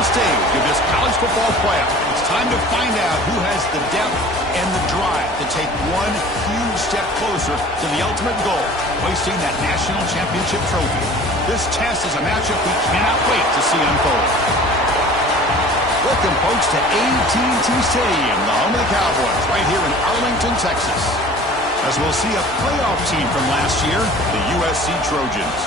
final stage of this college football playoff. It's time to find out who has the depth and the drive to take one huge step closer to the ultimate goal, hoisting that national championship trophy. This test is a matchup we cannot wait to see unfold. Welcome, folks, to AT&T Stadium, the home of the Cowboys, right here in Arlington, Texas. As we'll see a playoff team from last year, the USC Trojans,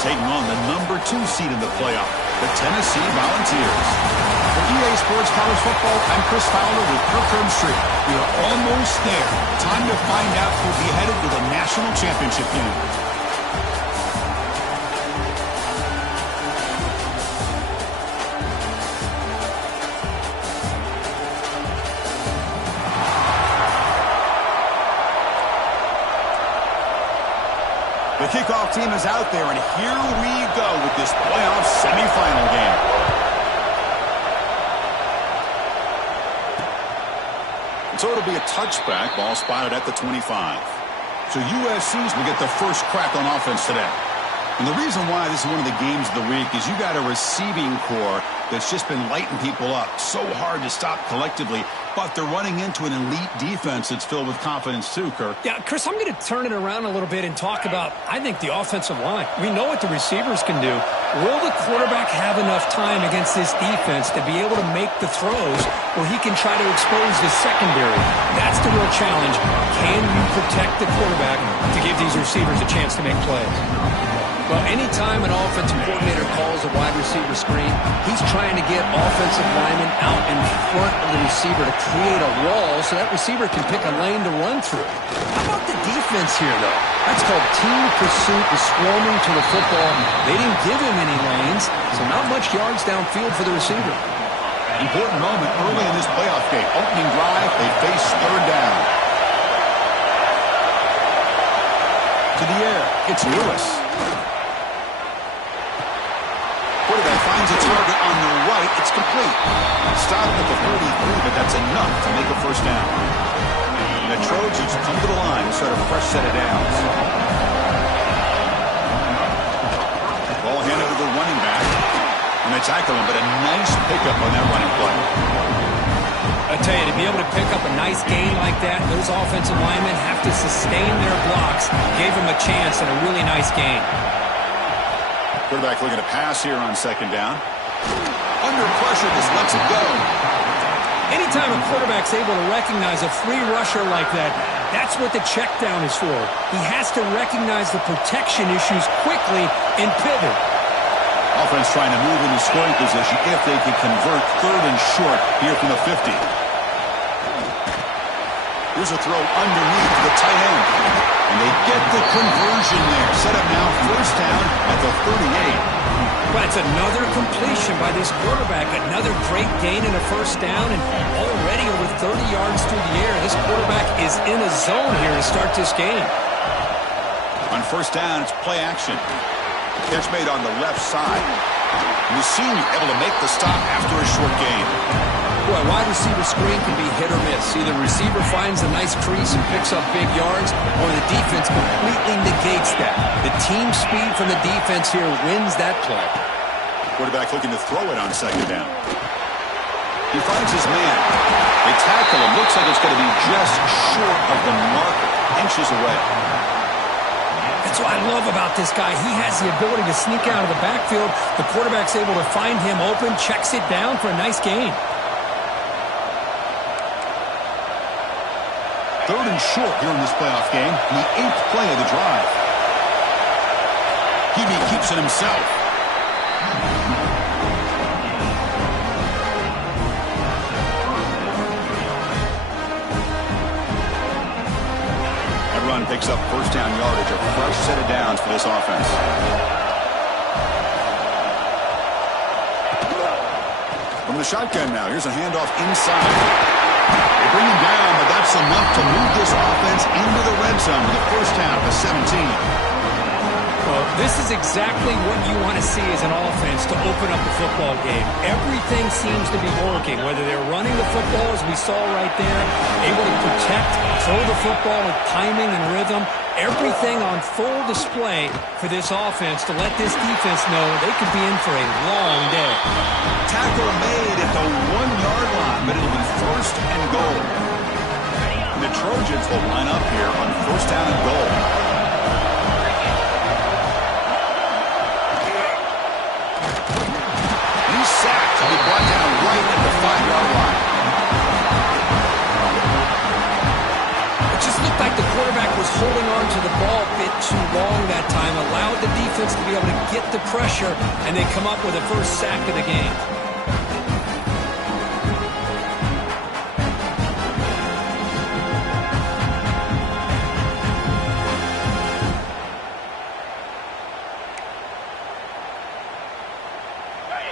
taking on the number 2 seed in the playoff, the Tennessee Volunteers. For EA Sports College Football, I'm Chris Fowler with Kirk Herbstreit. We are almost there. Time to find out who'll be headed to the national championship game. The kickoff team is out there, and here we go with this playoff semifinal game. So it'll be a touchback, ball spotted at the 25. So USC's will get the first crack on offense today. And the reason why this is one of the games of the week is you got a receiving core that's just been lighting people up. So hard to stop collectively, but they're running into an elite defense that's filled with confidence too, Kirk. Yeah, Chris, I'm going to turn it around a little bit and talk about, I think, the offensive line. We know what the receivers can do. Will the quarterback have enough time against this defense to be able to make the throws where he can try to expose the secondary? That's the real challenge. Can you protect the quarterback to give these receivers a chance to make plays? Well, anytime an offensive coordinator calls a wide receiver screen, he's trying to get offensive linemen out in front of the receiver to create a wall so that receiver can pick a lane to run through. How about the defense here, though? That's called team pursuit and swarming to the football. They didn't give him any lanes, so not much yards downfield for the receiver. Important moment early in this playoff game. Opening drive, they face third down. To the air, it's Lewis. Quarterback finds a target on the right. It's complete. Stopped at the 33, but that's enough to make a first down. And the Trojans come to the line to start a fresh set of downs. Ball handed to the running back. And they tackle him, but a nice pickup on that running play. I tell you, to be able to pick up a nice gain like that, those offensive linemen have to sustain their blocks. Gave him a chance and a really nice gain. Quarterback looking to pass here on second down. Under pressure, just lets it go. Anytime a quarterback's able to recognize a free rusher like that, that's what the check down is for. He has to recognize the protection issues quickly and pivot. Offense trying to move into scoring position if they can convert third and short here from the 50. Here's a throw underneath the tight end. And they get the conversion there. Set up now first down at the 38. Well, it's another completion by this quarterback. Another great gain in a first down, and already over 30 yards through the air. This quarterback is in a zone here to start this game. On first down, it's play action. Catch made on the left side. And the senior able to make the stop after a short gain. Boy, wide receiver screen can be hit or miss. Either receiver finds a nice crease and picks up big yards, or the defense completely negates that. The team speed from the defense here wins that play. Quarterback looking to throw it on second down. He finds his man. They tackle him. Looks like it's going to be just short of the marker. Inches away. That's what I love about this guy. He has the ability to sneak out of the backfield. The quarterback's able to find him open, checks it down for a nice gain. Third and short here in this playoff game. The 8th play of the drive. Hebe keeps it himself. That run picks up first down yardage. A fresh set of downs for this offense. From the shotgun now. Here's a handoff inside. They bring him down, but that's enough to move this offense into the red zone with a first down of 17. Well, this is exactly what you want to see as an offense to open up the football game. Everything seems to be working, whether they're running the football, as we saw right there, able to protect, throw the football with timing and rhythm. Everything on full display for this offense to let this defense know they could be in for a long day. Tackle made at the 1-yard line, but it'll be first and goal. And the Trojans will line up here on first down and goal. He's sacked. He'll be brought down right at the 5-yard line. It just looked like the quarterback was holding on to the ball a bit too long that time, allowed the defense to be able to get the pressure, and they come up with a first sack of the game.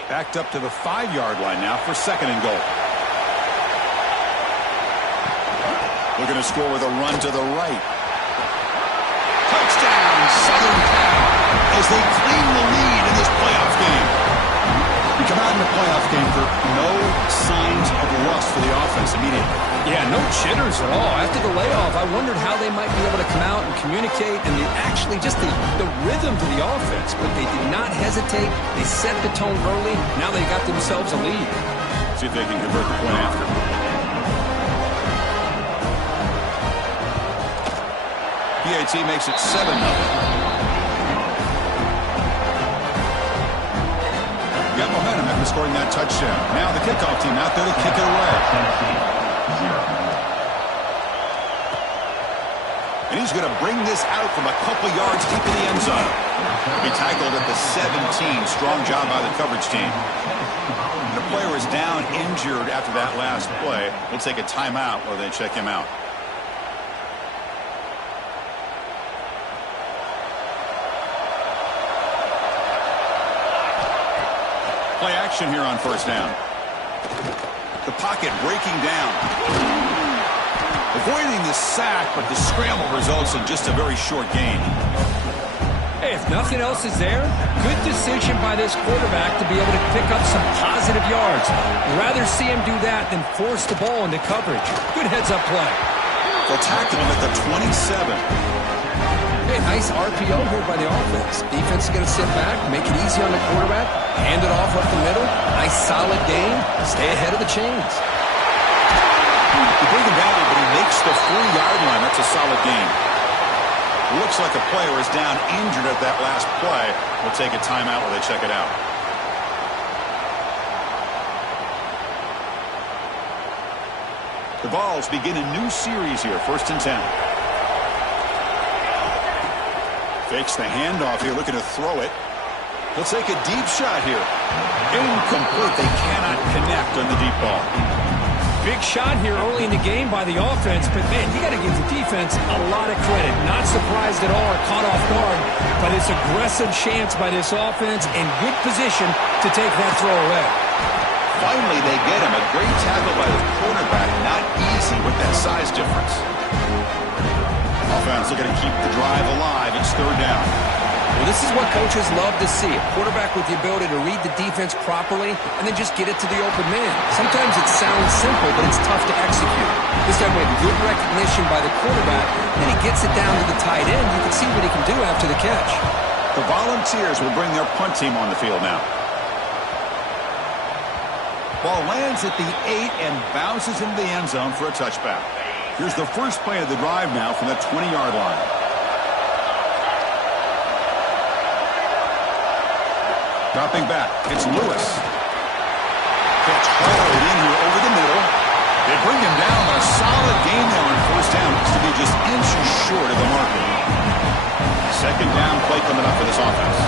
Backed up to the 5-yard line now for second and goal. Looking to score with a run to the right. Touchdown, Southern Cal, as they claim the lead in this playoff game. You come out in the playoff game for no signs of rust for the offense immediately. Yeah, no jitters at all. After the layoff, I wondered how they might be able to come out and communicate and actually just the rhythm to the offense. But they did not hesitate. They set the tone early. Now they got themselves a lead. See if they can convert the point after. PAT makes it 7-0. Got momentum after scoring that touchdown. Now the kickoff team out there to kick it away. And he's going to bring this out from a couple yards deep in the end zone. He tackled at the 17. Strong job by the coverage team. The player is down injured after that last play. We'll take a timeout while they check him out. Play action here on first down. The pocket breaking down. Avoiding the sack, but the scramble results in just a very short gain. Hey, if nothing else is there, good decision by this quarterback to be able to pick up some positive yards. Rather see him do that than force the ball into coverage. Good heads-up play. They'll tackle him at the 27. Hey, nice RPO here by the offense. Defense is going to sit back, make it easy on the quarterback, hand it off up the middle. Nice solid game. Stay ahead of the chains. They bring him down, but he makes the 4-yard line. That's a solid game. Looks like a player is down injured at that last play. We'll take a timeout while they check it out. The Vols begin a new series here, 1st and 10. Fakes the handoff here, looking to throw it. He'll take a deep shot here. Incomplete. They cannot connect on the deep ball. Big shot here early in the game by the offense, but man, you got to give the defense a lot of credit. Not surprised at all or caught off guard by this aggressive chance by this offense and good position to take that throw away. Finally, they get him. A great tackle by the quarterback. Not easy with that size difference. Offense looking to keep the drive alive. It's 3rd down. Well, this is what coaches love to see. A quarterback with the ability to read the defense properly and then just get it to the open man. Sometimes it sounds simple, but it's tough to execute. This time with good recognition by the quarterback, and he gets it down to the tight end. You can see what he can do after the catch. The Volunteers will bring their punt team on the field now. Ball lands at the 8 and bounces into the end zone for a touchback. Here's the first play of the drive now from the 20-yard line. Dropping back, it's Lewis. Catch hauled in here over the middle. They bring him down, but a solid gain there on first down. Looks to be just inches short of the marker. Second down play coming up for this offense.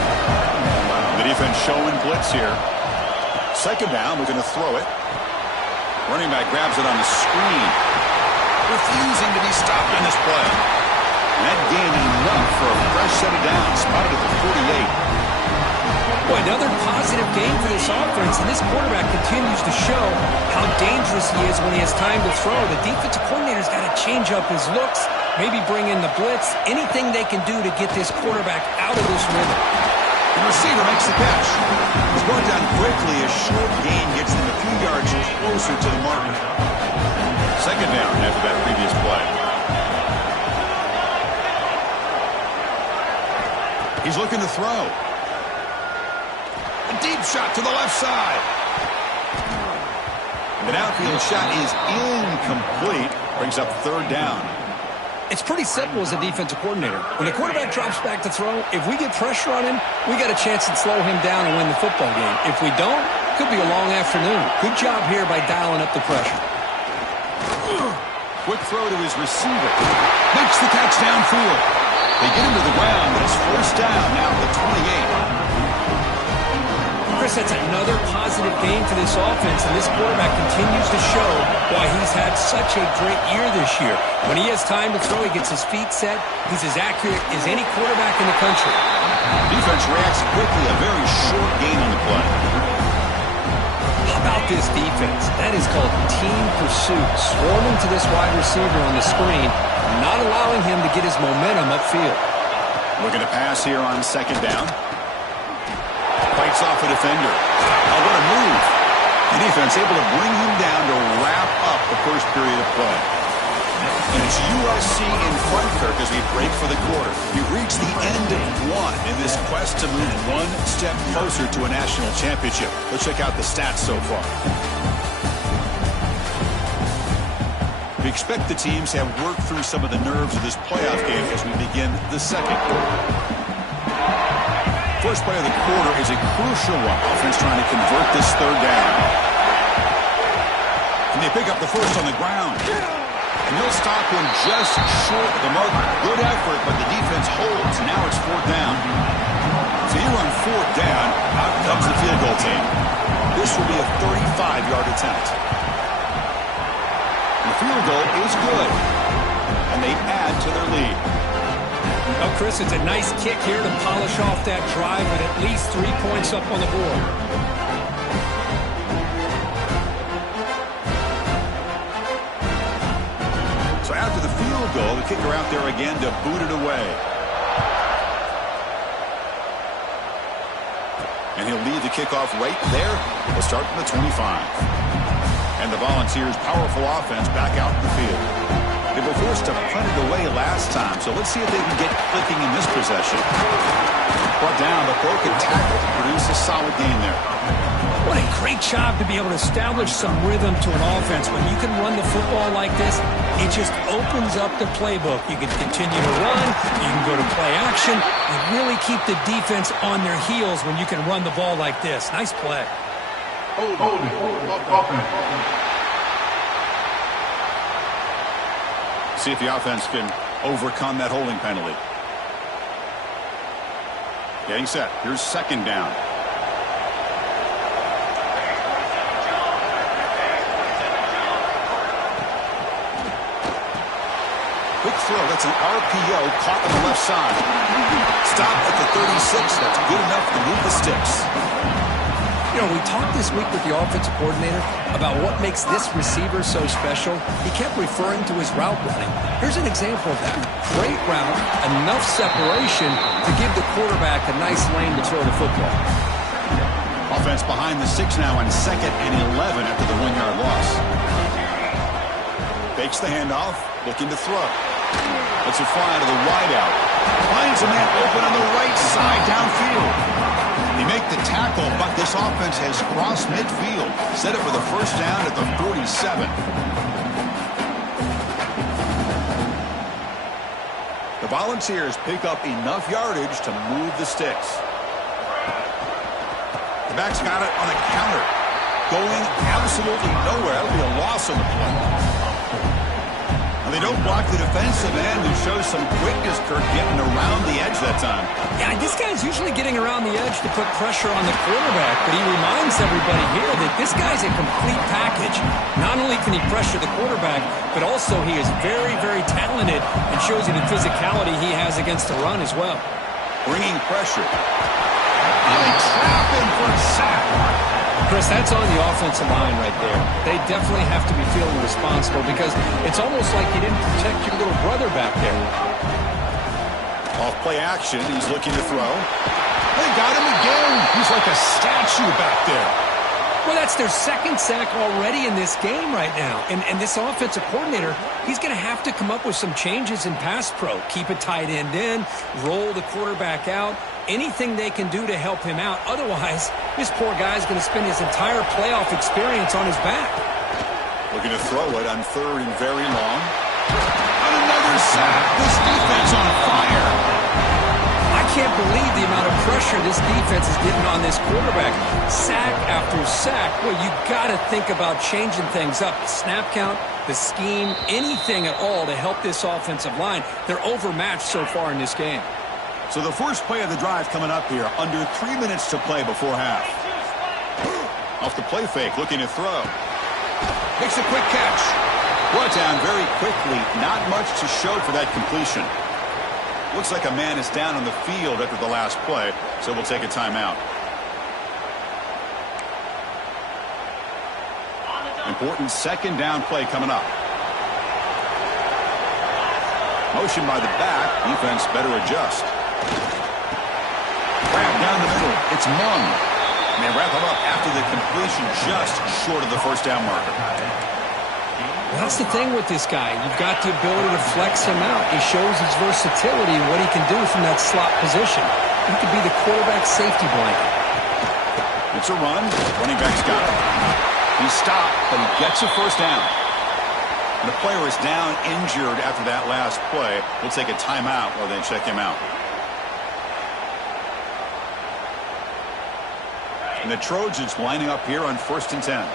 The defense showing blitz here. Second down, we're going to throw it. Running back grabs it on the screen. Refusing to be stopped in this play. And that gained enough for a fresh set of downs. Spotted at the 48. Boy, another positive game for this offense, and this quarterback continues to show how dangerous he is when he has time to throw. The defensive coordinator's got to change up his looks, maybe bring in the blitz, anything they can do to get this quarterback out of this rhythm. The receiver makes the catch. He's brought down quickly. A short gain gets them a few yards closer to the marker. Second down after that previous play. He's looking to throw. A deep shot to the left side. The downfield shot is incomplete. Brings up third down. It's pretty simple as a defensive coordinator. When the quarterback drops back to throw, if we get pressure on him, we got a chance to slow him down and win the football game. If we don't, could be a long afternoon. Good job here by dialing up the pressure. Quick throw to his receiver. Makes the catch downfield. They get him to the ground, but it's first down now at the 28. Chris, that's another positive game for this offense, and this quarterback continues to show why he's had such a great year this year. When he has time to throw, he gets his feet set. He's as accurate as any quarterback in the country. Defense reacts quickly. A very short gain on the play. How about this defense? That is called team pursuit. Swarming to this wide receiver on the screen, not allowing him to get his momentum upfield. Looking to pass here on second down. Fights off a defender. Oh, what a move. The defense able to bring him down to wrap up the first period of play. And it's USC in front, Kirk, as we break for the quarter. We've reached the end of one in this quest to move one step closer to a national championship. Let's check out the stats so far. We expect the teams to have worked through some of the nerves of this playoff game as we begin the second quarter. First play of the quarter is a crucial one. Offense trying to convert this third down. And they pick up the first on the ground. And he'll stop him just short of the mark. Good effort, but the defense holds. Now it's fourth down. So here on fourth down, out comes the field goal team. This will be a 35-yard attempt. And the field goal is good. And they add to their lead. Well, Chris, it's a nice kick here to polish off that drive with at least 3 points up on the board. So after the field goal, the kicker out there again to boot it away. And he'll lead the kickoff right there. We'll start from the 25. And the Volunteers' powerful offense back out in the field. They were forced to punt it away last time, so let's see if they can get clicking in this possession. Brought down, but broken tackle to produce a solid gain there. What a great job to be able to establish some rhythm to an offense. When you can run the football like this, it just opens up the playbook. You can continue to run, you can go to play action, and really keep the defense on their heels when you can run the ball like this. Nice play. See if the offense can overcome that holding penalty. Getting set. Here's second down. Quick throw. That's an RPO caught on the left side. Stop at the 36. That's good enough to move the sticks. You know, we talked this week with the offensive coordinator about what makes this receiver so special. He kept referring to his route running. Here's an example of that. Great route, enough separation to give the quarterback a nice lane to throw the football. Offense behind the 6 now on 2nd and 11 after the 1-yard loss. Fakes the handoff, looking to throw. Lets it fly to the wideout. Finds a man open on the right side downfield. They make the tackle, but this offense has crossed midfield. Set it for the first down at the 47. The Volunteers pick up enough yardage to move the sticks. The back's got it on a counter. Going absolutely nowhere. That'll be a loss on the play. And they don't block the defensive end, who shows some quickness, Kirk, getting around the edge that time. Yeah, this guy's usually getting around the edge to put pressure on the quarterback, but he reminds everybody here that this guy's a complete package. Not only can he pressure the quarterback, but also he is very, very talented and shows you the physicality he has against the run as well. Bringing pressure. And they trap him for a sack. Chris, that's on the offensive line right there. They definitely have to be feeling responsible because it's almost like you didn't protect your little brother back there. Off play action, he's looking to throw. They got him again. He's like a statue back there. Well, that's their second sack already in this game right now. And this offensive coordinator, he's going to have to come up with some changes in pass pro. Keep a tight end in, roll the quarterback out, anything they can do to help him out. Otherwise, this poor guy's going to spend his entire playoff experience on his back. Looking to throw it on third and very long. And another sack. This defense on fire. I can't believe the amount of pressure this defense is getting on this quarterback. Sack after sack. Well, you got to think about changing things up. The snap count, the scheme, anything at all to help this offensive line. They're overmatched so far in this game. So the first play of the drive coming up here. Under 3 minutes to play before half. Off the play fake, looking to throw. Makes a quick catch. Brought down very quickly. Not much to show for that completion. Looks like a man is down on the field after the last play, so we'll take a timeout. Important second down play coming up. Motion by the back. Defense better adjust. Grab down the middle. It's Mung. And they wrap him up after the completion just short of the first down marker. That's the thing with this guy. You've got the ability to flex him out. He shows his versatility and what he can do from that slot position. He could be the quarterback safety blanket. It's a run. Running back's got it. He stopped, but he gets a first down. And the player is down injured after that last play. We'll take a timeout while they check him out. And the Trojans lining up here on 1st and 10.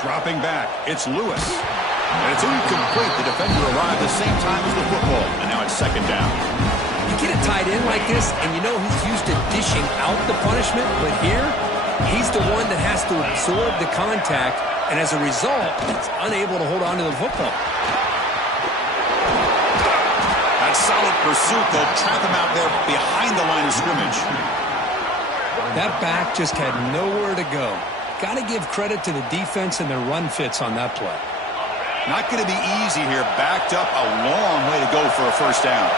Dropping back, it's Lewis. And it's incomplete. The defender arrived the same time as the football. And now it's second down. You get a tight end like this, and you know he's used to dishing out the punishment. But here, he's the one that has to absorb the contact. And as a result, he's unable to hold on to the football. That solid pursuit, they'll trap him out there behind the line of scrimmage. That back just had nowhere to go. Got to give credit to the defense and their run fits on that play. Not going to be easy here. Backed up a long way to go for a first down.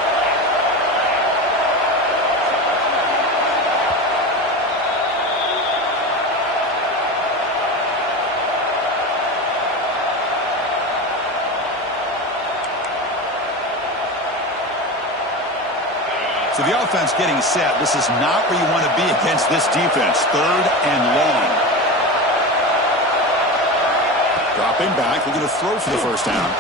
So the offense getting set. This is not where you want to be against this defense. Third and long. Dropping back, looking to throw for the first down.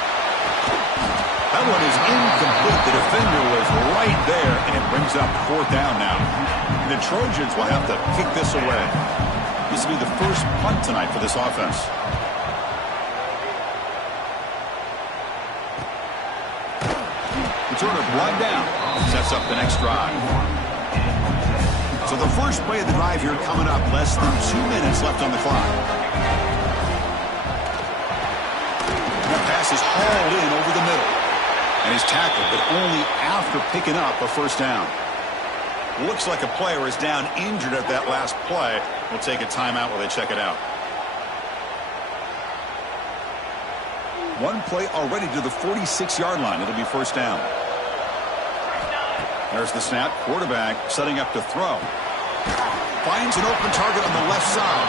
That one is incomplete. The defender was right there, and it brings up fourth down now. And the Trojans will have to kick this away. This will be the first punt tonight for this offense. Returner brought down. Sets up the next drive. So the first play of the drive here coming up. Less than 2 minutes left on the clock. Pass is hauled in over the middle. And he's tackled, but only after picking up a first down. Looks like a player is down injured at that last play. We'll take a timeout while they check it out. One play already to the 46-yard line. It'll be first down. There's the snap. Quarterback setting up to throw. Finds an open target on the left side.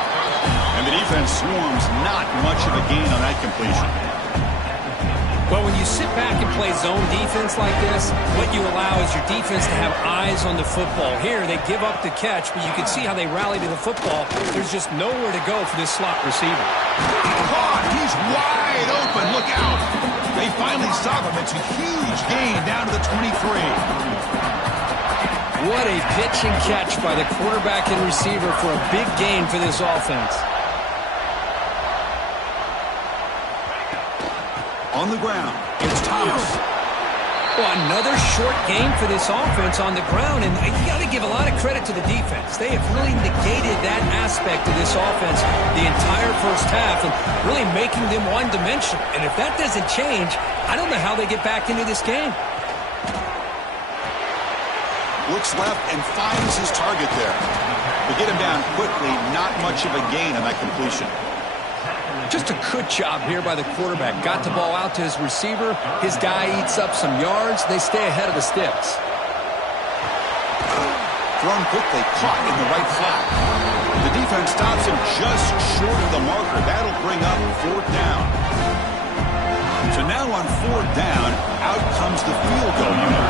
And the defense swarms. Not much of a gain on that completion. Well, when you sit back and play zone defense like this, what you allow is your defense to have eyes on the football. Here, they give up the catch, but you can see how they rally to the football. There's just nowhere to go for this slot receiver. Caught! He's wide open. Look out! They finally stop him. It's a huge gain down to the 23. What a pitch and catch by the quarterback and receiver for a big gain for this offense. On the ground, it's Thomas. Well, another short game for this offense on the ground, and you got to give a lot of credit to the defense. They have really negated that aspect of this offense the entire first half and really making them one-dimensional. And if that doesn't change, I don't know how they get back into this game. Looks left and finds his target there. To get him down quickly, not much of a gain on that completion. Just a good job here by the quarterback. Got the ball out to his receiver. His guy eats up some yards. They stay ahead of the sticks. thrown quickly, caught in the right flat. The defense stops him just short of the marker. That'll bring up 4th down. So now on 4th down, out comes the field goal unit.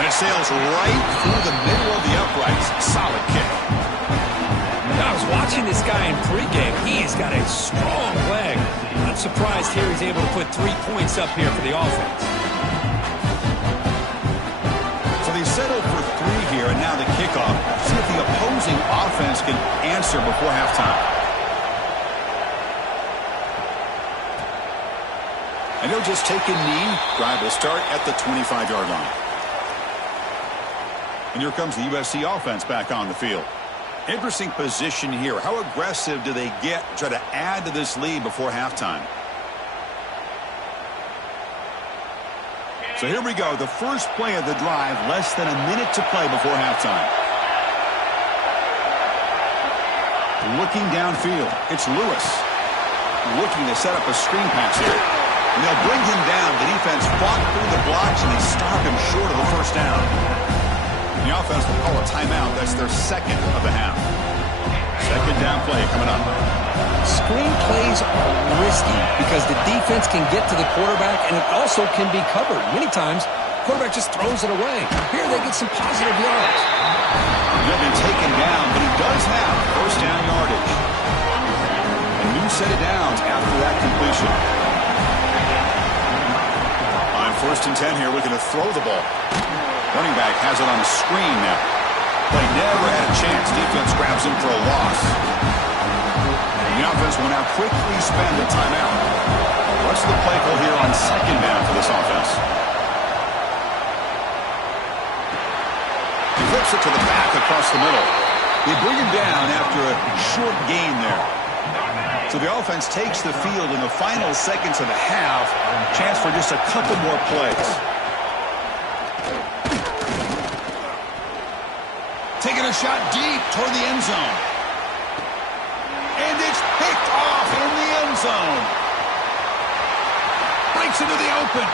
And it sails right through the middle of the uprights. Solid kick. I was watching this guy in pregame. He has got a strong leg. Not surprised here he's able to put 3 points up here for the offense. So they settle for 3 here, and now the kickoff. See if the opposing offense can answer before halftime. And he'll just take a knee. Drive will start at the 25-yard line. And here comes the USC offense back on the field. Interesting position here. How aggressive do they get to try to add to this lead before halftime? So here we go. The first play of the drive, less than a minute to play before halftime. Looking downfield. It's Lewis. Looking to set up a screen pass here. And they'll bring him down. The defense fought through the blocks, and they stop him short of the first down. The offense will call a timeout. That's their second of the half. Second down play coming up. Screen plays are risky because the defense can get to the quarterback, and it also can be covered. Many times, the quarterback just throws it away. Here they get some positive yards. He'll be taken down, but he does have first down yardage. A new set of downs after that completion. On 1st and 10 here, looking to throw the ball. Running back has it on the screen now. Play never had a chance. Defense grabs him for a loss. The offense will now quickly spend a timeout. What's the play call here on 2nd down for this offense? He flips it to the back across the middle. They bring him down after a short gain there. So the offense takes the field in the final seconds of the half. Chance for just a couple more plays. Taking a shot deep toward the end zone. And it's picked off in the end zone. Breaks into the open.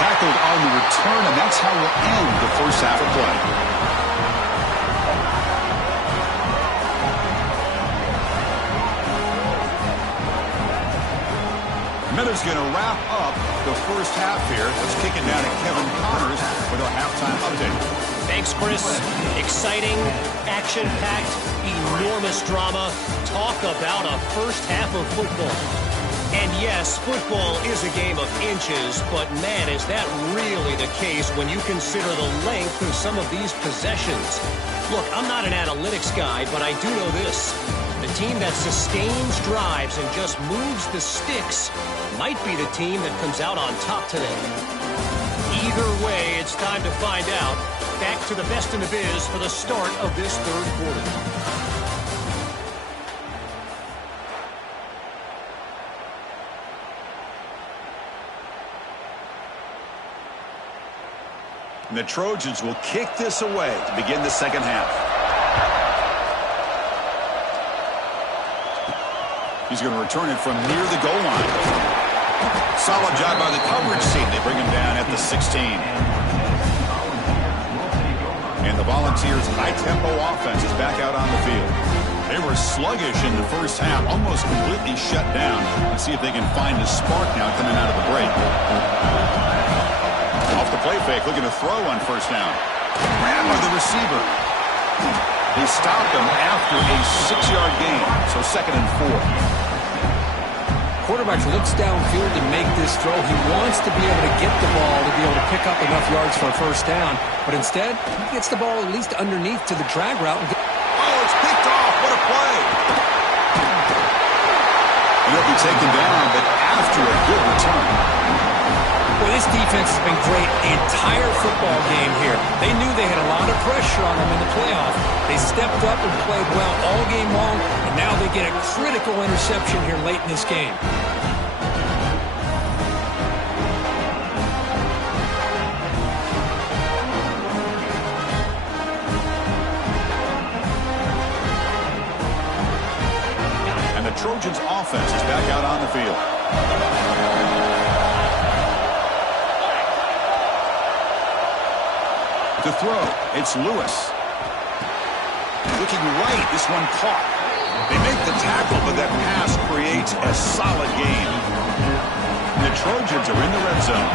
Tackled on the return, and that's how we'll end the first half of play. Miller's going to wrap up the first half here. Let's kick it down to Kevin Connors with our halftime update. Thanks, Chris. Exciting, action-packed, enormous drama. Talk about a first half of football. And yes, football is a game of inches, but man, is that really the case when you consider the length of some of these possessions. Look, I'm not an analytics guy, but I do know this. The team that sustains drives and just moves the sticks might be the team that comes out on top today. Either way, it's time to find out. Back to the best in the biz for the start of this third quarter. And the Trojans will kick this away to begin the second half. He's going to return it from near the goal line. Solid job by the coverage team. They bring him down at the 16. And the Volunteers' high-tempo offense is back out on the field. They were sluggish in the first half, almost completely shut down. Let's see if they can find a spark now coming out of the break. Off the play fake, looking to throw on first down. Grabbed by the receiver. They stopped him after a 6-yard gain, so 2nd and 4. Quarterback looks downfield to make this throw. He wants to be able to get the ball to be able to pick up enough yards for a first down. But instead, he gets the ball at least underneath to the drag route. Oh, it's picked off. What a play. And he'll be taken down, but after a good return. Well, this defense has been great the entire football game here. They knew they had a lot of pressure on them in the playoff. They stepped up and played well all game long, and now they get a critical interception here late in this game. And the Trojans' offense is back out on the field. To throw, it's Lewis. Looking right, this one caught. They make the tackle, but that pass creates a solid gain. And the Trojans are in the red zone.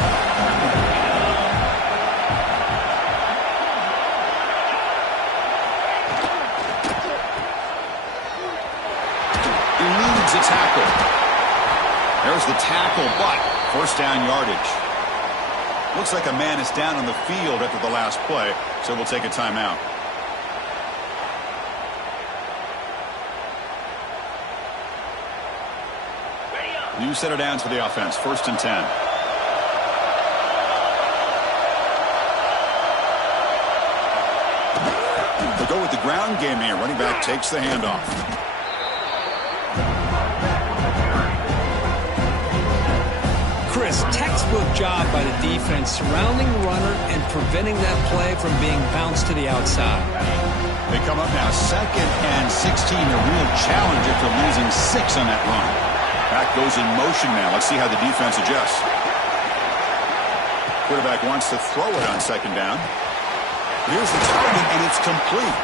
Eludes a tackle. There's the tackle, but first down yardage. Looks like a man is down on the field after the last play, so we'll take a timeout. New set of downs for the offense. 1st and 10. They'll go with the ground game here. Running back takes the handoff. Chris, textbook job by the defense surrounding the runner and preventing that play from being bounced to the outside. They come up now 2nd and 16. A real challenge after losing 6 on that run. Back goes in motion now. Let's see how the defense adjusts. Quarterback wants to throw it on 2nd down. Here's the target, and it's complete.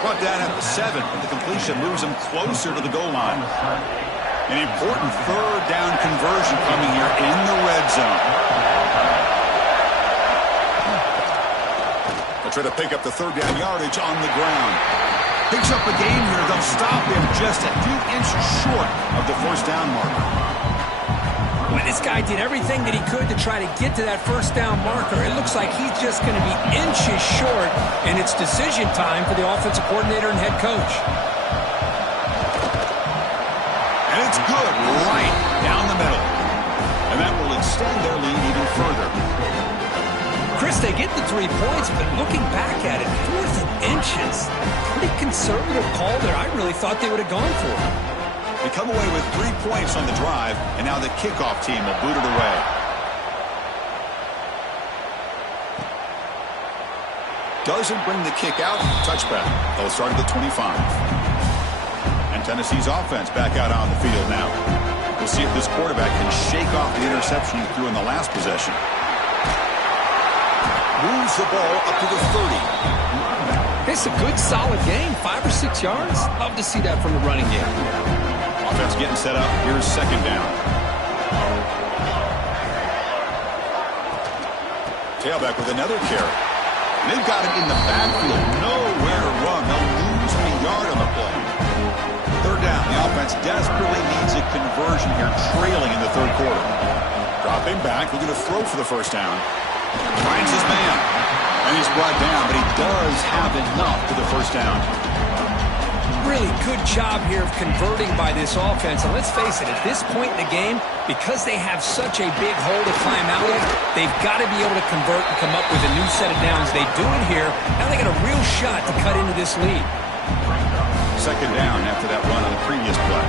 Brought down at the 7, and the completion moves him closer to the goal line. An important 3rd down conversion coming here in the red zone. They'll try to pick up the 3rd down yardage on the ground. Picks up a gain here. They'll stop him just a few inches short of the 1st down marker. Well, this guy did everything that he could to try to get to that 1st down marker. It looks like he's just going to be inches short, and it's decision time for the offensive coordinator and head coach. And it's good right down the middle. And that will extend their lead even further. Chris, they get the 3 points, but looking back at it, 4th and inches. Pretty conservative call there. I really thought they would have gone for it. They come away with 3 points on the drive, and now the kickoff team will boot it away. Doesn't bring the kick out. Touchback. They'll start at the 25. And Tennessee's offense back out on the field now. We'll see if this quarterback can shake off the interception he threw in the last possession. Moves the ball up to the 30. It's a good, solid game. 5 or 6 yards. Love to see that from the running game. Offense getting set up. Here's 2nd down. Tailback with another carry. They've got it in the backfield. Nowhere to run. They'll lose a yard on the play. 3rd down. The offense desperately needs a conversion here, trailing in the 3rd quarter. Dropping back. Looking to throw for the 1st down. Finds his man. And he's brought down, but he does have enough for the 1st down. Really good job here of converting by this offense. And let's face it, at this point in the game, because they have such a big hole to climb out of, they've got to be able to convert and come up with a new set of downs. They do it here. Now they got a real shot to cut into this lead. 2nd down after that run on the previous play.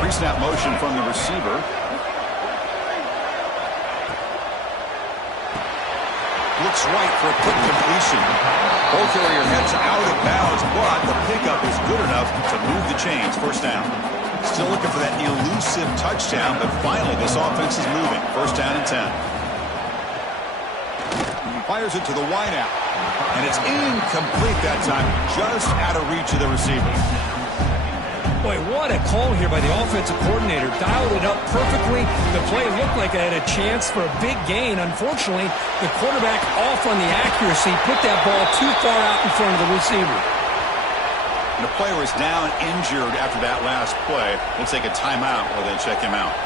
Pre-snap motion from the receiver. Looks right for a quick completion. Ball carrier heads out of bounds, but the pickup is good enough to move the chains. 1st down. Still looking for that elusive touchdown, but finally this offense is moving. 1st down and 10. Fires it to the wideout, and it's incomplete that time, just out of reach of the receiver. Boy, what a call here by the offensive coordinator. Dialed it up perfectly. The play looked like it had a chance for a big gain. Unfortunately, the quarterback off on the accuracy, put that ball too far out in front of the receiver. And the player is down injured after that last play. We'll take a timeout or then check him out.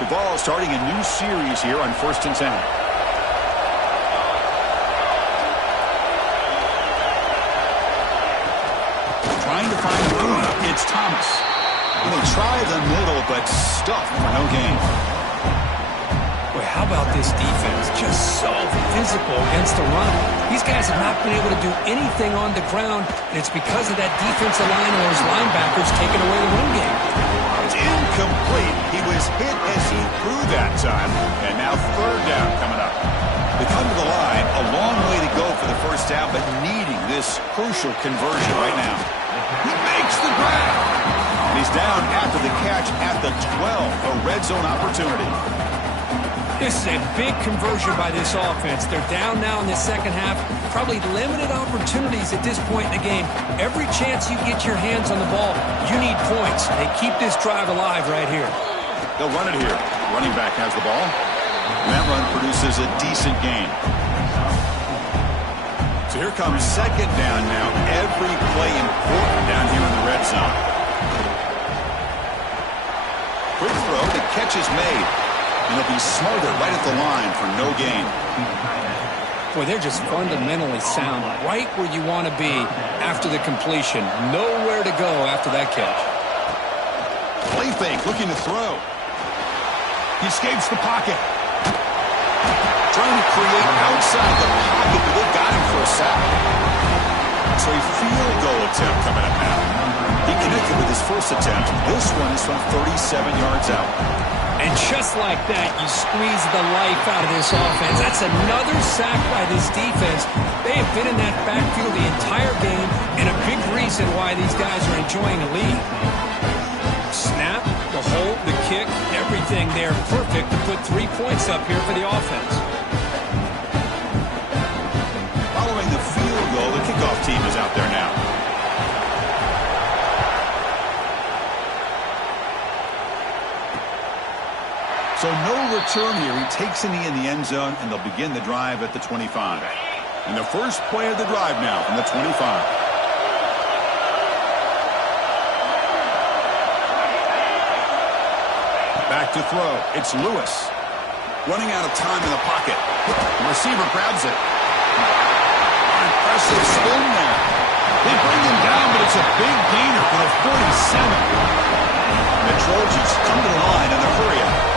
The ball starting a new series here on 1st and 10. Trying to find room. It's Thomas. And they try the middle, but stuffed for no gain. Boy, how about this defense? Just so physical against the run. These guys have not been able to do anything on the ground, and it's because of that defensive line and those linebackers taking away the run game. It's incomplete. He was hit as he threw that time, and now 3rd down coming up. They come to the line, a long way to go for the 1st down, but needing this crucial conversion right now. He makes the grab. And he's down after the catch at the 12. A red zone opportunity. This is a big conversion by this offense. They're down now in the second half. Probably limited opportunities at this point in the game. Every chance you get your hands on the ball, you need points. They keep this drive alive right here. They'll run it here. Running back has the ball. And that run produces a decent gain. So here comes second down now. Every play important down here in the red zone. Quick throw. The catch is made. And he'll be smothered right at the line for no gain. Boy, they're just fundamentally sound. Right where you want to be after the completion. Nowhere to go after that catch. Play fake, looking to throw. He escapes the pocket. Trying to create outside the pocket, but they got him for a sack. So a field goal attempt coming up now. He connected with his first attempt. This one is from 37 yards out. And just like that, you squeeze the life out of this offense. That's another sack by this defense. They have been in that backfield the entire game, and a big reason why these guys are enjoying a lead. Snap, the hold, the kick, everything there perfect to put 3 points up here for the offense. Following the field goal, the kickoff team is out there now. So no return here. He takes a knee in the end zone, and they'll begin the drive at the 25. And the first play of the drive now from the 25. Back to throw. It's Lewis. Running out of time in the pocket. The receiver grabs it. Impressive spin there. They bring him down, but it's a big gainer for the 47. The Trojans come to the line in the hurry up.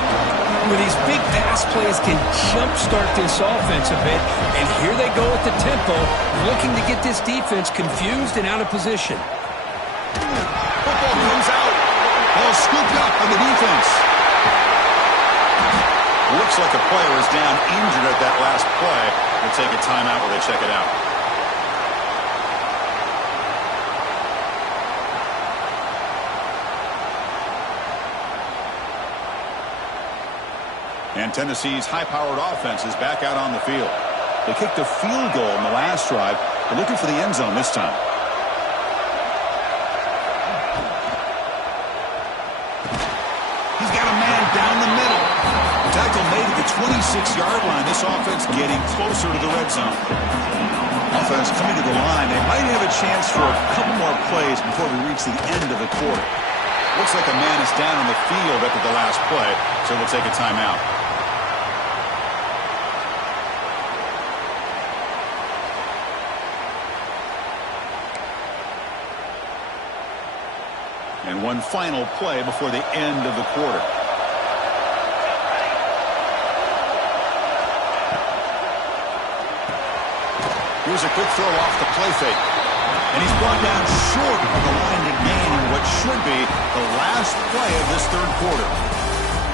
Where these big pass plays can jumpstart this offense a bit, and here they go at the tempo, looking to get this defense confused and out of position. Football comes out. Ball scooped up on the defense. Looks like a player is down injured at that last play. They'll take a timeout while they check it out. And Tennessee's high-powered offense is back out on the field. They kicked a field goal in the last drive. They're looking for the end zone this time. He's got a man down the middle. Tackle made at the 26-yard line. This offense getting closer to the red zone. Offense coming to the line. They might have a chance for a couple more plays before we reach the end of the quarter. Looks like a man is down on the field after the last play, so we'll take a timeout. And one final play before the end of the quarter. Here's a quick throw off the play fake. And he's brought down short of the line to gain in what should be the last play of this third quarter.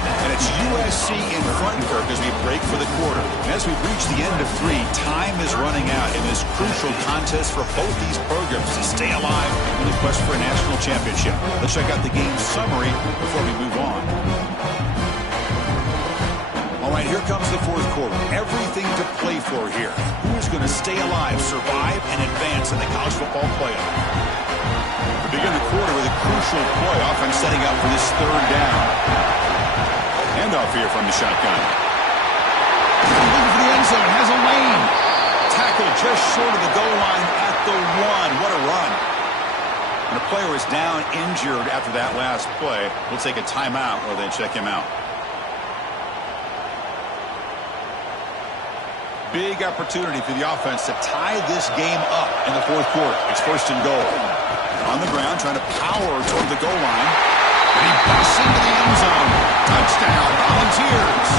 And it's USC in front, Kirk, as we break for the quarter. And as we reach the end of 3, time is running out in this crucial contest for both these programs to stay alive in the quest for a national championship. Let's check out the game summary before we move on. All right, here comes the fourth quarter. Everything to play for here. Who is going to stay alive, survive, and advance in the college football playoff? We begin the quarter with a crucial play, offense setting up for this third down. Handoff here from the shotgun. Looking for the end zone, has a lane. Tackled just short of the goal line at the 1. What a run. And the player is down injured after that last play. We'll take a timeout while they check him out. Big opportunity for the offense to tie this game up in the fourth quarter. It's first and goal. On the ground, trying to power toward the goal line. And he busts into the end zone. Touchdown, Volunteers.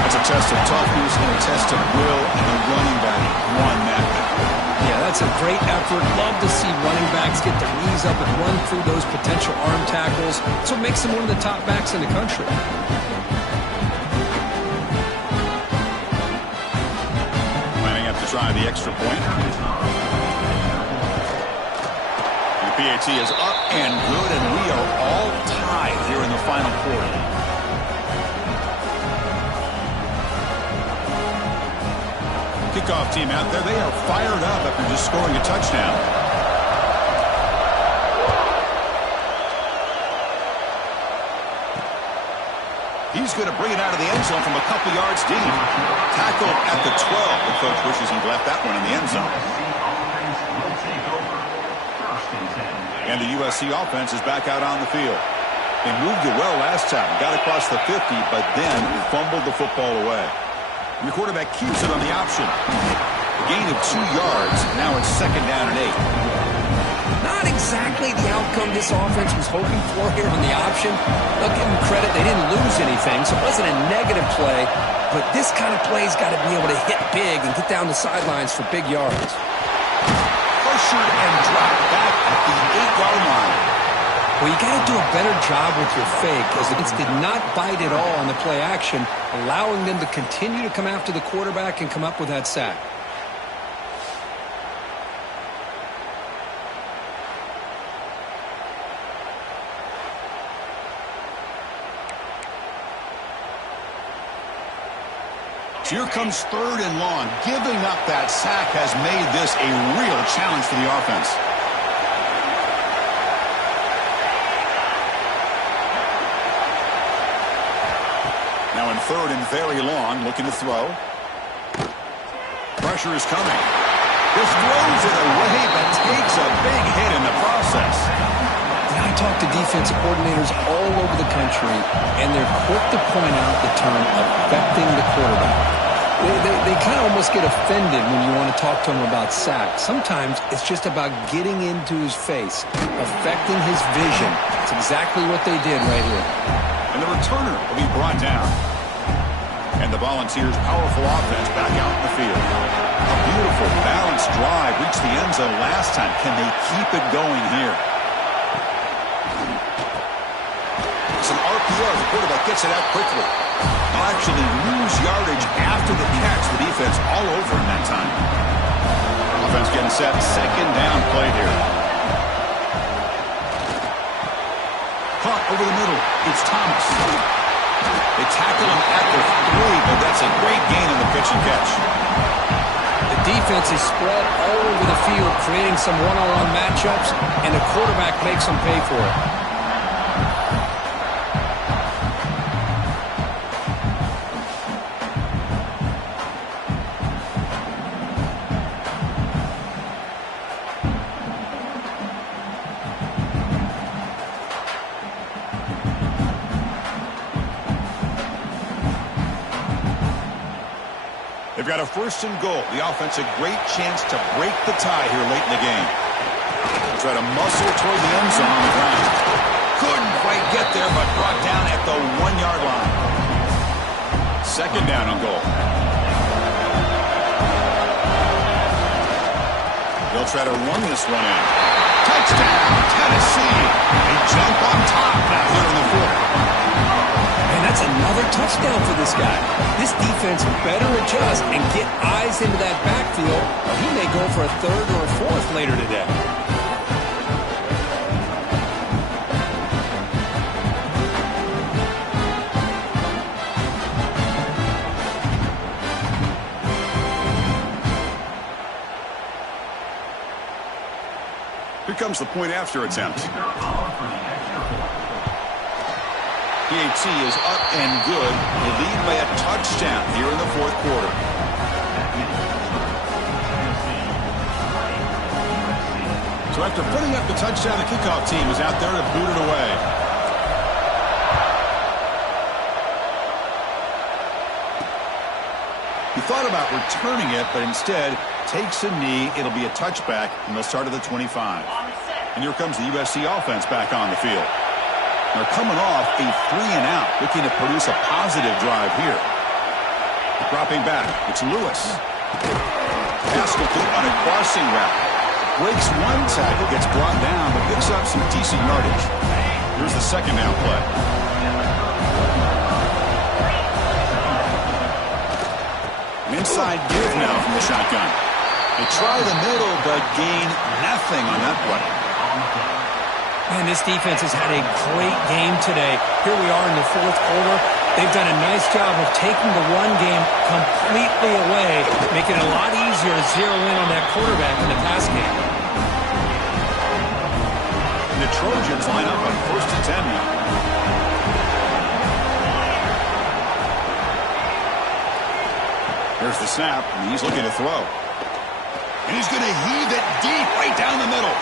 That's a test of toughness and a test of will, and the running back won that battle. Yeah, that's a great effort. Love to see running backs get their knees up and run through those potential arm tackles. That's what makes them one of the top backs in the country. Lining up to try the extra point. PAT is up and good, and we are all tied here in the final quarter. Kickoff team out there, they are fired up after just scoring a touchdown. He's going to bring it out of the end zone from a couple yards deep. Tackled at the 12. The coach wishes he'd left that one in the end zone. And the USC offense is back out on the field. They moved it well last time. Got across the 50, but then fumbled the football away. And the quarterback keeps it on the option. A gain of 2 yards. Now it's 2nd down and 8. Not exactly the outcome this offense was hoping for here on the option. I'll give them credit. They didn't lose anything, so it wasn't a negative play. But this kind of play's got to be able to hit big and get down the sidelines for big yards. Pressured and dropped back at the 8-yard line. Well, you got to do a better job with your fake, as the Eagles did not bite at all on the play action, allowing them to continue to come after the quarterback and come up with that sack. Here comes 3rd and long. Giving up that sack has made this a real challenge for the offense. Now in 3rd and very long, looking to throw. Pressure is coming. This throws it away, but takes a big hit in the process. I talk to defensive coordinators all over the country, and they're quick to point out the term affecting the quarterback. They kind of almost get offended when you want to talk to them about sacks. Sometimes it's just about getting into his face, affecting his vision. That's exactly what they did right here. And the returner will be brought down. And the Volunteers' powerful offense back out in the field. A beautiful, balanced drive reached the end zone last time. Can they keep it going here? It's an RPO. The quarterback gets it out quickly. They'll actually lose yardage after the catch. The defense all over him that time. Offense getting set. 2nd down play here. Caught over the middle. It's Thomas. They tackle him at the 3, but that's a great gain in the pitch and catch. The defense is spread all over the field, creating some one-on-one matchups, and the quarterback makes them pay for it. They've got a 1st and goal. The offense a great chance to break the tie here late in the game. Try to muscle toward the end zone on the ground. Couldn't quite get there, but brought down at the 1-yard line. 2nd down and goal. They'll try to run this one in. Touchdown, Tennessee. They jump on top now here in the 4th. And that's another touchdown for this guy. This defense better adjust and get eyes into that backfield, or he may go for a 3rd or a 4th later today. Here comes the point after attempt. PAT is up and good. They lead by a touchdown here in the 4th quarter. So after putting up the touchdown, the kickoff team is out there to boot it away. He thought about returning it, but instead takes a knee. It'll be a touchback from the start of the 25. And here comes the USC offense back on the field. They're coming off a 3-and-out, looking to produce a positive drive here. Dropping back, it's Lewis. Pass complete on a crossing route. Breaks one tackle, gets brought down, but picks up some decent yardage. Here's the 2nd down play. An inside give now from the shotgun. They try the middle, but gain nothing on that play. Man, this defense has had a great game today. Here we are in the fourth quarter. They've done a nice job of taking the run game completely away, making it a lot easier to zero in on that quarterback in the pass game. And the Trojans line up on 1st and 10 now. Here's the snap, and he's looking to throw. And he's going to heave it deep right down the middle.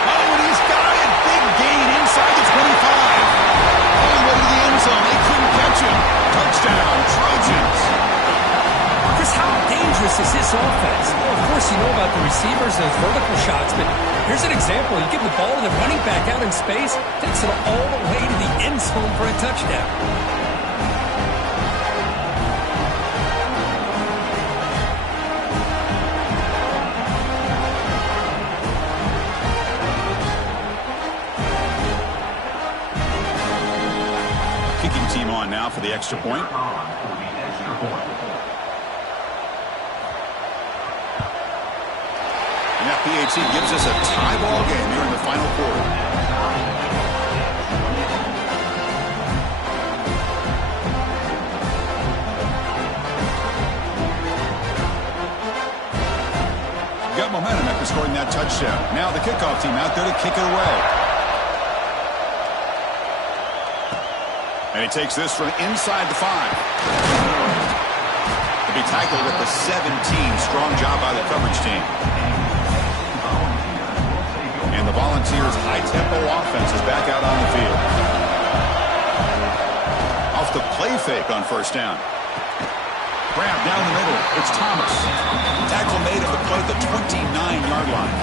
Oh, and he's got it. Big gain inside the 25. Oh, he went to the end zone. They couldn't catch him. Touchdown, Trojans. Chris, how dangerous is this offense? Well, of course, you know about the receivers and those vertical shots, but here's an example. You give the ball to the running back out in space, takes it all the way to the end zone for a touchdown. Team on now for the extra point. And that PAT gives us a tie ball game here in the final quarter. Got momentum after scoring that touchdown. Now the kickoff team out there to kick it away. And he takes this from inside the 5. To be tackled at the 17. Strong job by the coverage team. And the Volunteers' high-tempo offense is back out on the field. Off the play fake on first down. Grab down the middle. It's Thomas. Tackle made at the play at the 29-yard line.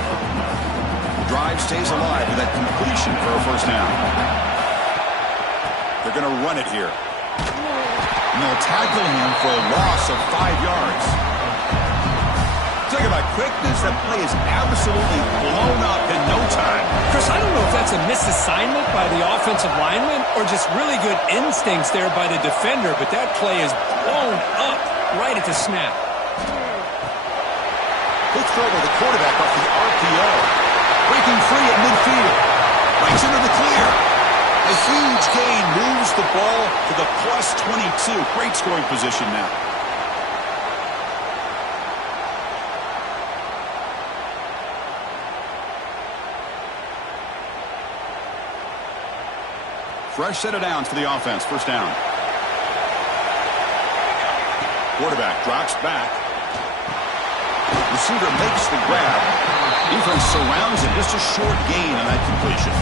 The drive stays alive with that completion for a first down. They're going to run it here. And they'll tackle him for a loss of 5 yards. Talk about quickness. That play is absolutely blown up in no time. Chris, I don't know if that's a misassignment by the offensive lineman or just really good instincts there by the defender, but that play is blown up right at the snap. Quick throw to the quarterback off the RPO. Breaking free at midfield. Breaks into the clear. A huge gain moves the ball to the plus 22. Great scoring position now. Fresh set of downs for the offense. First down. Quarterback drops back. Receiver makes the grab. Defense surrounds him. Just a short gain on that completion.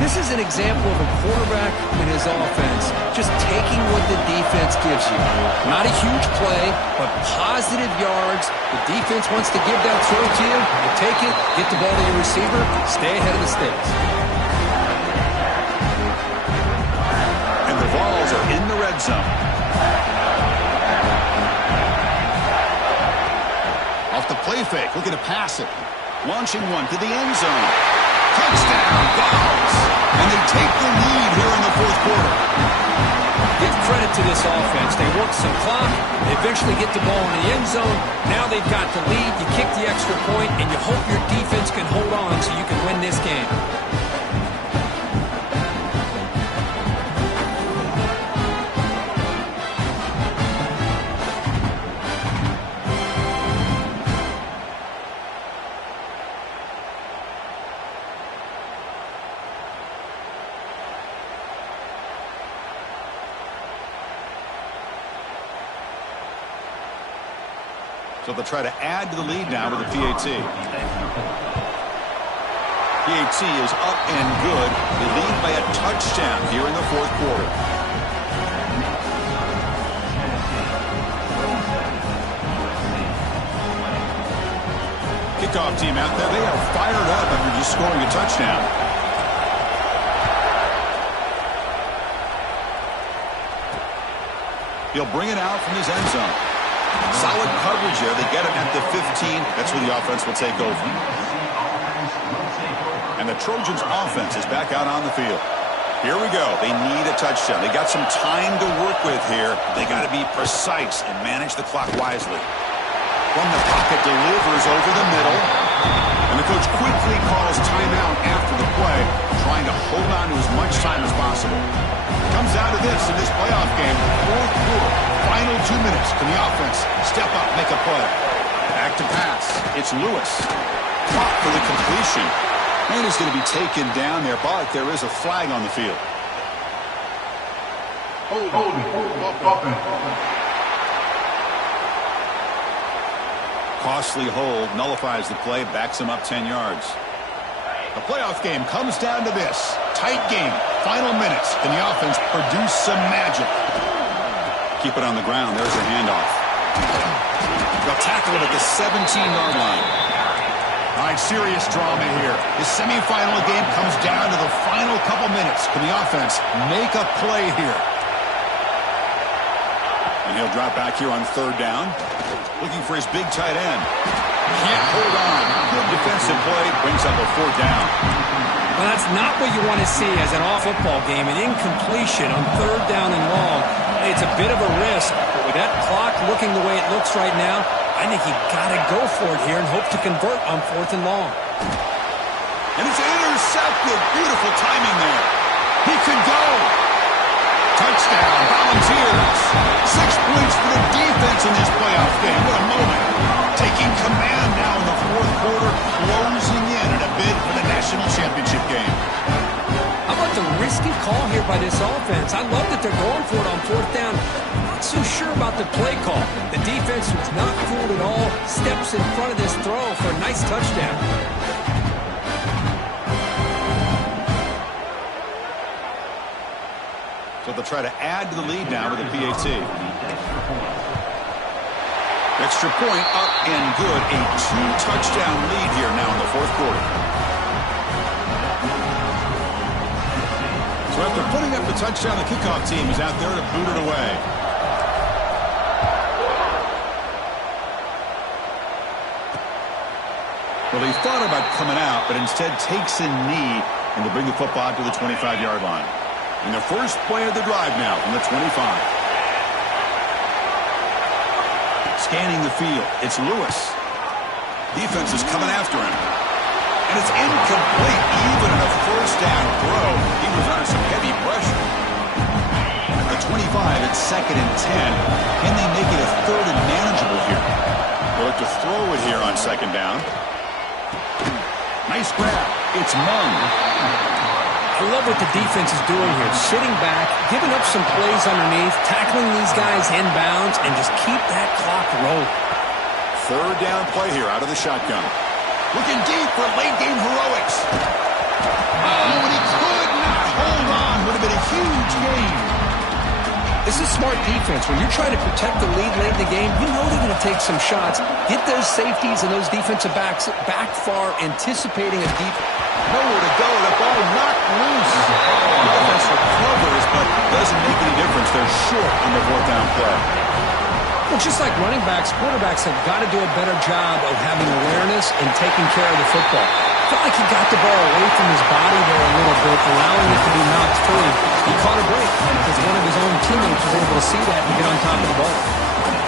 This is an example of a quarterback in his offense just taking what the defense gives you. Not a huge play, but positive yards. The defense wants to give that throw to you. You take it, get the ball to your receiver, stay ahead of the sticks. And the Vols are in the red zone. Off the play fake, looking to pass it. Launching one to the end zone. Touchdown, Vols! And they take the lead here in the fourth quarter. Give credit to this offense. They work some clock. They eventually get the ball in the end zone. Now they've got the lead. You kick the extra point, and you hope your defense can hold on so you can win this game. So they'll try to add to the lead now with the PAT. PAT is up and good. They lead by a touchdown here in the fourth quarter. Kickoff team out there. They are fired up after just scoring a touchdown. He'll bring it out from his end zone. Solid coverage here. They get him at the 15. That's where the offense will take over. And the Trojans' offense is back out on the field. Here we go. They need a touchdown. They got some time to work with here. They got to be precise and manage the clock wisely. From the pocket, delivers over the middle. And the coach quickly calls timeout after the play, trying to hold on to as much time as possible. It comes down to this in this playoff game, fourth quarter, final 2 minutes. Can the offense step up, make a play? Back to pass. It's Lewis. Caught for the completion. And he's going to be taken down there, but there is a flag on the field. Costly hold, nullifies the play, backs him up 10 yards. The playoff game comes down to this. Tight game, final minutes. Can the offense produce some magic? Keep it on the ground. There's a handoff. They'll tackle him at the 17-yard line. All right, serious drama here. The semifinal game comes down to the final couple minutes. Can the offense make a play here? And he'll drop back here on third down. Looking for his big tight end. Can't hold on. Good defensive play. Brings up a fourth down. Well, that's not what you want to see as an all-football game. An incompletion on third down and long. It's a bit of a risk. But with that clock looking the way it looks right now, I think you got to go for it here and hope to convert on fourth and long. And it's intercepted. Beautiful timing there. He could go. Touchdown, Volunteers. 6 points for the defense in this playoff game. What a moment. Taking command now in the fourth quarter, closing in at a bid for the national championship game. How about the risky call here by this offense? I love that they're going for it on fourth down. Not so sure about the play call. The defense was not fooled at all. Steps in front of this throw for a nice touchdown. So they'll try to add to the lead now with a PAT. Extra point up and good. A 2-touchdown lead here now in the fourth quarter. So after putting up the touchdown, the kickoff team is out there to boot it away. Well, he thought about coming out, but instead takes a knee and will bring the football to the 25-yard line. And the first play of the drive now from the 25. Scanning the field. It's Lewis. Defense is coming after him. And it's incomplete. Even in a first down throw, he was under some heavy pressure. At the 25, it's 2nd and 10. Can they make it a third and manageable here? They'll look to throw it here on 2nd down. Nice grab. It's Mung. I love what the defense is doing here. Sitting back, giving up some plays underneath, tackling these guys inbounds, and just keep that clock rolling. Third down play here out of the shotgun. Looking deep for late-game heroics. Oh, and he could not hold on. Would have been a huge gain. This is smart defense. When you're trying to protect the lead late in the game, you know they're going to take some shots. Get those safeties and those defensive backs back far, anticipating a deep... Nowhere to go. The ball knocked loose. The defense recovers, but doesn't make any difference. They're short on the fourth down play. Well, just like running backs, quarterbacks have got to do a better job of having awareness and taking care of the football. I felt like he got the ball away from his body there a little bit, allowing it to be knocked free. He caught a break because one of his own teammates was able to see that and get on top of the ball.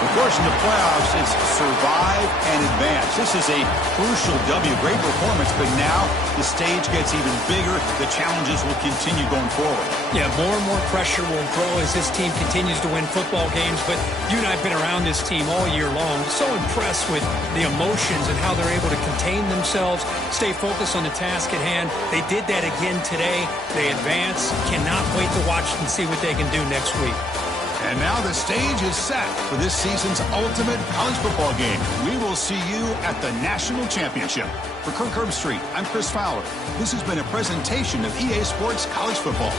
Of course, in the playoffs, it's survive and advance. This is a crucial W. Great performance, but now the stage gets even bigger. The challenges will continue going forward. Yeah, more and more pressure will grow as this team continues to win football games, but you and I have been around this team all year long. So impressed with the emotions and how they're able to contain themselves, stay focused on the task at hand. They did that again today. They advance. Cannot wait to watch and see what they can do next week. And now the stage is set for this season's ultimate college football game. We will see you at the National Championship. For Kirk Herbstreit, I'm Chris Fowler. This has been a presentation of EA Sports College Football.